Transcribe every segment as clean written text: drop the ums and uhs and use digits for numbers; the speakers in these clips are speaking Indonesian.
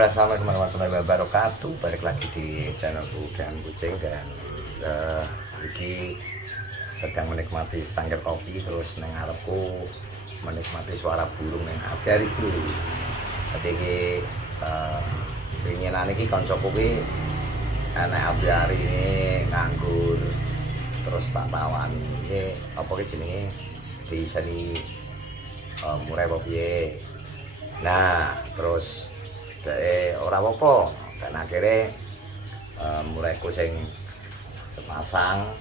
Assalamualaikum warahmatullahi wabarakatuh. Balik lagi di channelku Dan Kucing. Dan ini sedang menikmati sangkir kopi. Terus neng arepku menikmati suara burung neng apiari dulu. Jadi pinginan ini koncoku ini anak apiari ini nganggur. Terus tak tawan ini apa jenenge bisa di murai piye. Nah terus ora apa dan akhirnya mulai sing sepasang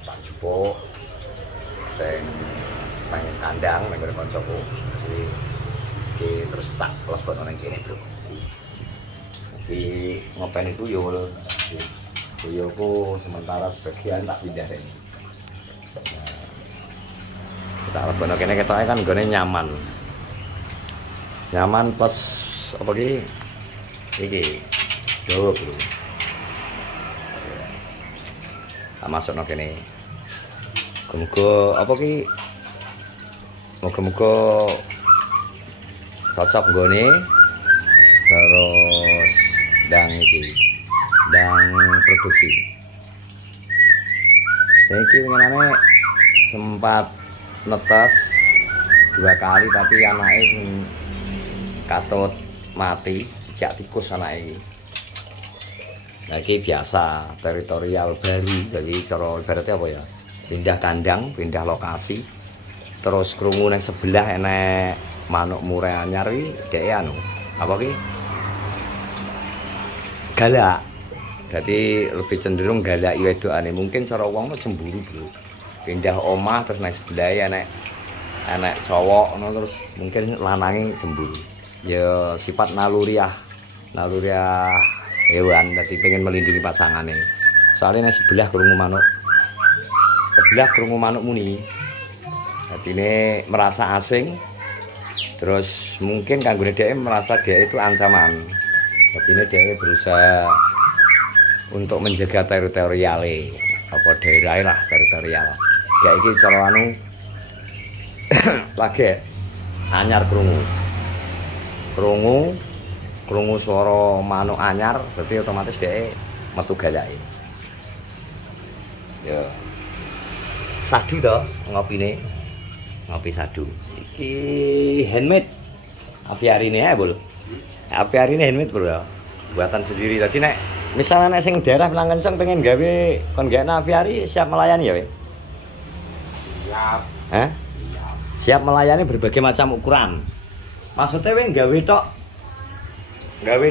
tak jupuk sing pengen kandang nang koncoku jadi terus tak lebokno nang kene bro iki ngopen itu yo sementara sebagian tak pindah ini tak lebokno kene ketoke kan gone nyaman plus apa iki jauh bro tak masuk no kene muga apa ki muga cocok gone terus ndang iki ndang produksi saya iki winginane sempat netes 2 kali tapi anake katut mati jak tikus anak ini. Nah ini biasa teritorial baru, jadi cara ibaratnya apa ya? Pindah kandang, pindah lokasi. Terus krungu nang sebelah enek manuk murai anyar iki dhek anu. Apa ki? Galak. Jadi lebih cenderung galak wedokane. Mungkin cara wong cemburu, Bro. Pindah omah terus nang sebelah enek cowok ngono terus mungkin lanange cemburu. Ya sifat naluriah hewan, jadi pengen melindungi pasangannya. Soalnya sebelah krungu manuk muni, jadi ini merasa asing. Terus mungkin kanggone dia merasa dia itu ancaman. Jadi ini dia berusaha untuk menjaga teritorialnya, apa daerah teritorial. Ya ini cara anu lagi anyar krungu suara manuk anyar, berarti otomatis dia metu galake. Ya. Sadu to ngopine. Ngopi sadu. Iki handmade. Apiarine ya, Bul. Apiarine handmade, Bro. Buatan sendiri. Dadi nek misalnya nek sing daerah Pelang Kenceng pengen gawe kon gawe apiari siap melayani ya, we? Siap. Hah? Siap melayani berbagai macam ukuran. Maksudnya we gawe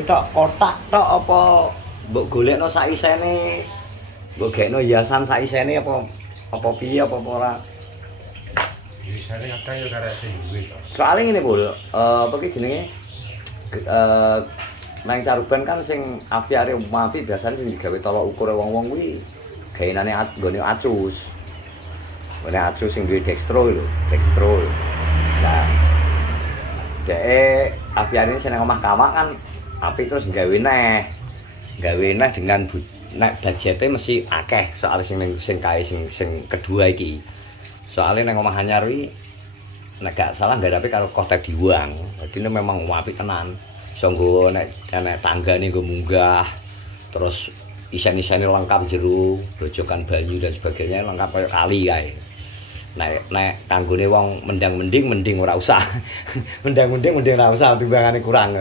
tok kotak tok apa mbok golekno sak isene mbok gekno hiasan sak isene apa piye apa ora isane kadang yo karek sing duwe to. Soale ngene Bul, apa ki jenenge nang Caruban kan sing aviari mati biasanya sing digawe tolok ukure wong-wong kuwi gaenane nggone acus. Ngene acus sing duwe dextro lho, dextro. Nah aviari ini seneng omah kawak kan api terus gawe neh dengan nek budgetnya mesti akeh soal sing kedua iki. Soalnya neng omah anyar iki nek gak salah nggarepe karo kotek diwang. Jadi ini memang apik tenan. Iso nggo nek tanggane nggo munggah. Terus isen-isene lengkap jero, grojokan banyu dan sebagainya lengkap kayak kali kae. Nek kanggone wong mending ora usah. mending ora usah timbangane kurang.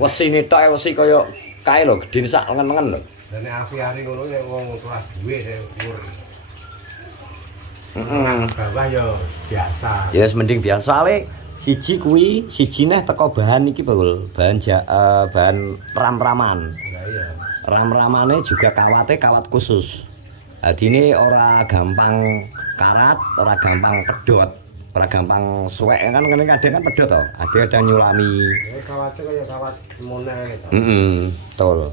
Wesine tok wesi kaya kae lho, gedhe sak lengen-lengen lho. Lah nek aviari ngono nek wong tuwa duwe ukur. Bawah ya biasa. Ya yes, mending biasa. Soale siji kuwi, siji neh teko bahan iki Bul, bahan ram-raman. Lah iya. Ram-ramane juga kawate kawat khusus. Adine ora gampang karat, ora gampang pedot. Ora gampang suwek kan kadang kan pedot to. Ada nyulami. Kawate kaya kawat monel to. Betul.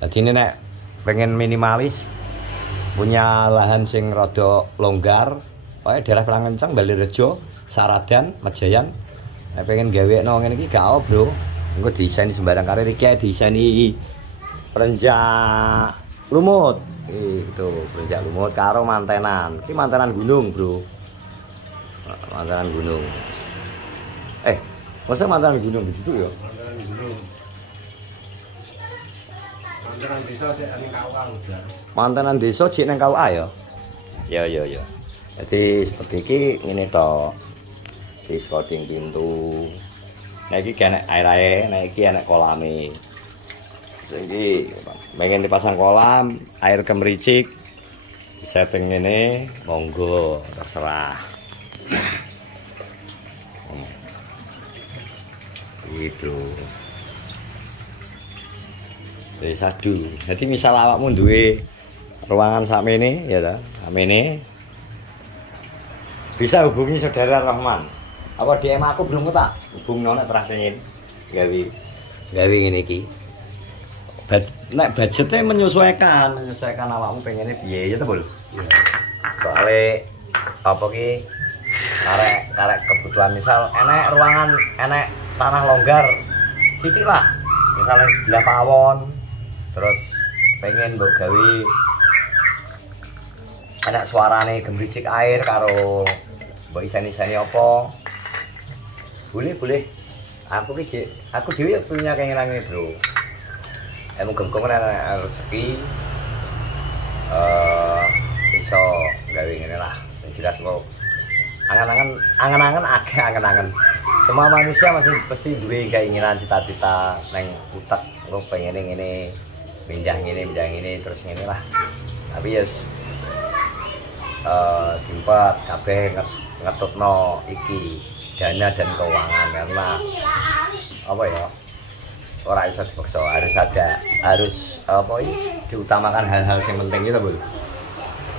Dadi nek pengen minimalis punya lahan sing rada longgar, wae daerah Pelang Kenceng, Balirejo, Saradan, Mejayan. Nek pengen gawekno ngene iki gak o, Bro. Engko diiseni sembarang karir iki diiseni perenjak lumut. Itu perenjak lumut karo mantenan. Iki mantenan gunung, Bro. Mantenan gunung. Masa mantan gunung gitu ya? Mantan gunung. Mantan desa sik ning Kawang udah. Mantenan desa sik nang KUA ya. Ya. Jadi seperti iki ngene to. Di sliding pintu. Nah iki kene air-air, nah iki enek kolame. Iki pengen dipasang kolam, air kemericik. Setting ngene, monggo terserah. Gitu. Jadi sadu. Jadi misal awakmu duwe ruangan sakmene ya ta, sakmene bisa hubungi saudara Rahman. Apa DM aku belum tak hubungno nek terah pengin gawe ngene iki. Nek budgetnya menyesuaikan awakmu pengennya piye ya to, Bul. Iya. Soale apa ki karek kebutuhan misal enek ruangan, enek tanah longgar sithik lah. Misalnya sebelah pawon terus pengen mbok gawe enak suarane gembricik air karo mbok iseni-iseni apa. Boleh. Aku dhewe punya keinginan ini, Bro. Muga-muga ana rezeki iso gawe ngene lah. Jelas kok angan-angan akeh angan-angan. Semua manusia masih pasti duwe keinginan cita-cita neng utek kok pengen ngene, pindah ngene terus ngene lah. Tapi yes diempat kabeh ngetutno iki dana dan keuangan karena apa ya? Ora iso dipaksa, harus apa iki diutamakan hal-hal yang penting gitu, Bu.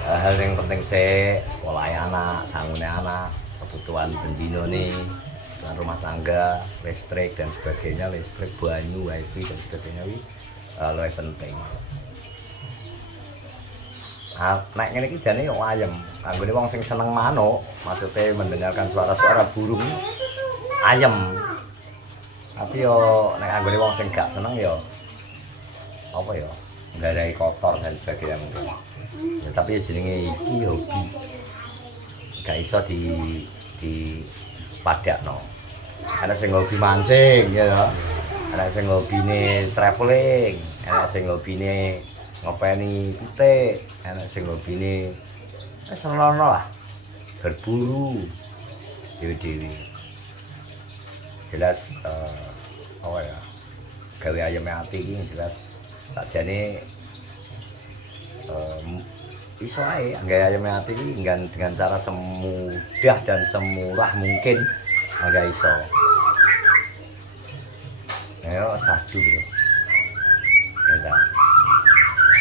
Hal yang penting sekolah anak, sangune anak, kebutuhan bendino nih, rumah tangga, listrik dan sebagainya, listrik, banyu, wifi dan sebagainya lebih penting. Nek ngene iki jane yo ayem. Anggone wong sing seneng manuk, maksudnya mendengarkan suara-suara burung ayem. Tapi yo nek anggone wong sing gak seneng yo apa yo nggarai kotor dan sebagainya mungkin. Ya, tapi jenenge iki hobi. Gak iso di padakno. Ana sing hobi mancing ya to. Ana sing hobine traveling, ana sing hobine ngopeni pitik, ana sing hobine senono lah. Berburu. Dewi-dewi. Jelas apa ya? Gawe ayam ati iki jelas sakjane iso ae gawe ayam ati iki dengan cara semudah dan semurah mungkin agak iso. Ayo sadu bro. Ya.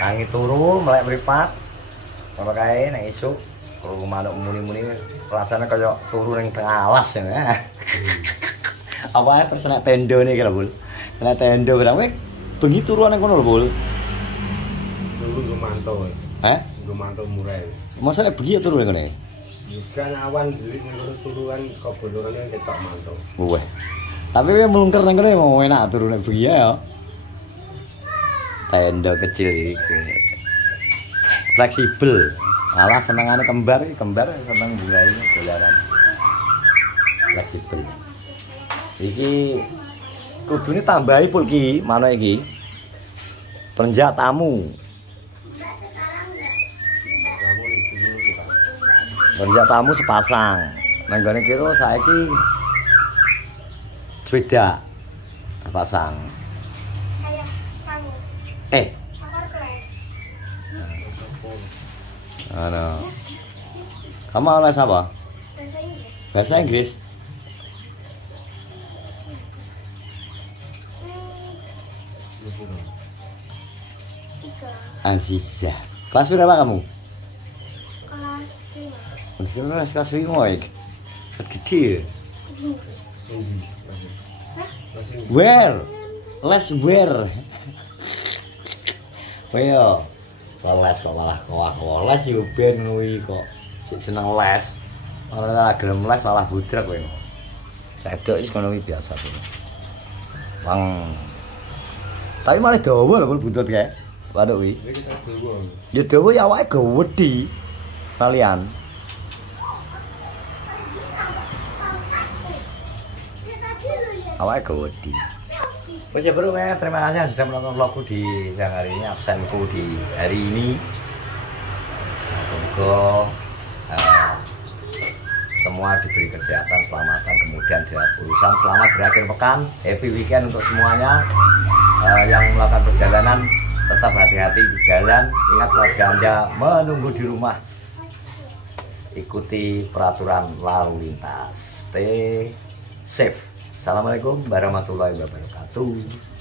Tangi turu melek mripat. Apa kae nek esuk krungu manuk muni-muni rasane kaya turu ning tengah alas ya. Apa terus nek tendo nih kira Bul. Nek tendo berapa bengi turu nang kono lho Bul. Turu nggo mantau. Hah? Nggo mantau murai. Masa nek bengi turu nang kene? Kan awan dhewe ngono turuan kobodorane ketok mantau. Weh. Tapi kowe melungker nang kene mau enak turu nek bengi ya. Tendo kecil iki. Fleksibel. Malah senengane kembar seneng bungane dolanan. Fleksibel. Iki kudune tambahi pul ki, manuk iki. Perenjak tamu. Perenjak tamu sepasang. Nang gone kira saiki beda sepasang. Ano. Kamu les apa? Bahasa Inggris. Aziza. Kelas berapa kamu? Kelas 5 ya? Kecil. Where? Les where? Well, les kok malah kawah les yo ben kuwi kok seneng les. Ora gelem les malah budrek kowe. Sedok iki kono biasa to. Wang. Tapi malah dawa lho buntut kae. Waduh wi. Ya dawa ya awake gedhi. Kalian. awake gede. Wes ya bro, terima kasih sudah menonton vlogku di siang hari ini, absenku di hari ini. Semoga semua diberi kesehatan, selamatan, kemudian dalam urusan selamat berakhir pekan, happy weekend untuk semuanya. Yang melakukan perjalanan tetap hati-hati di jalan, ingat keluarga Anda menunggu di rumah, ikuti peraturan lalu lintas, stay safe. Assalamualaikum warahmatullahi wabarakatuh.